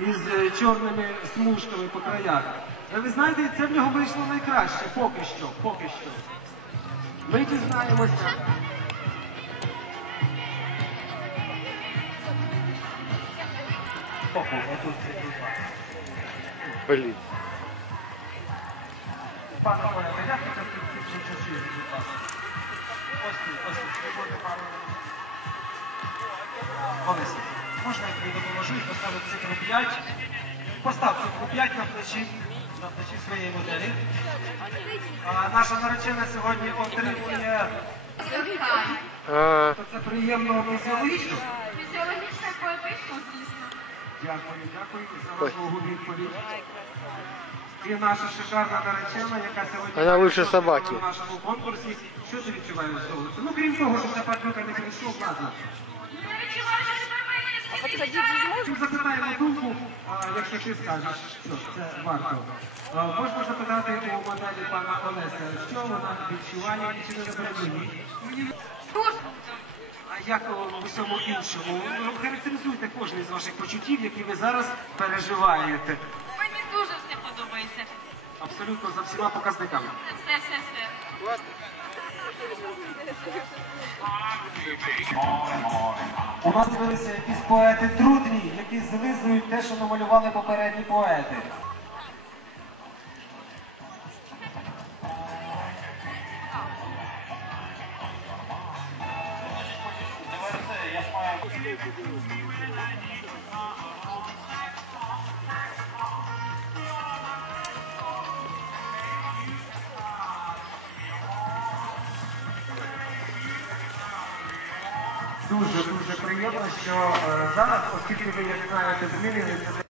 із е, чорними смужками по краях. Е, Ви знаєте, це в нього вийшло найкраще, поки що, поки що. Ми дізнаємося. Блін. Пане Олеже, як це ці часі, будь ласка? Ось тут, ось тут, свободи пару. Можна я тобі допоможу і поставити цифру 5? Постав цифру 5 на плечі, на плечі своєї моделі. А наша наречена сьогодні отримує, то це приємно фізіологічно. Фізіологічно поетично, звісно. Дякую, дякую за розлогу відповідь. І наша шикарна наречена, яка сьогодні Вона лучше собаки. на нашому конкурсі. Що ти відчуваєш з того? Ну, крім того, що це падлюка не прийшов, ладно. Я відчуваю, що тепер мені Ми запитаємо думку, а, якщо ти скажеш, що це варто. А, Можна запитати у моделі пана Олеся, що вона відчуває і чи не дуже. А як у всьому іншому? Ну, Характеризуйте кожен з ваших почуттів, які ви зараз переживаєте. Мені дуже все подобається. Абсолютно за всіма показниками. Все, все, все. У нас з'явилися якісь поети трудні, які злизують те, що намалювали попередні поети. Дуже дуже приємно, що е, зараз, оскільки ви як знаєте, змінилися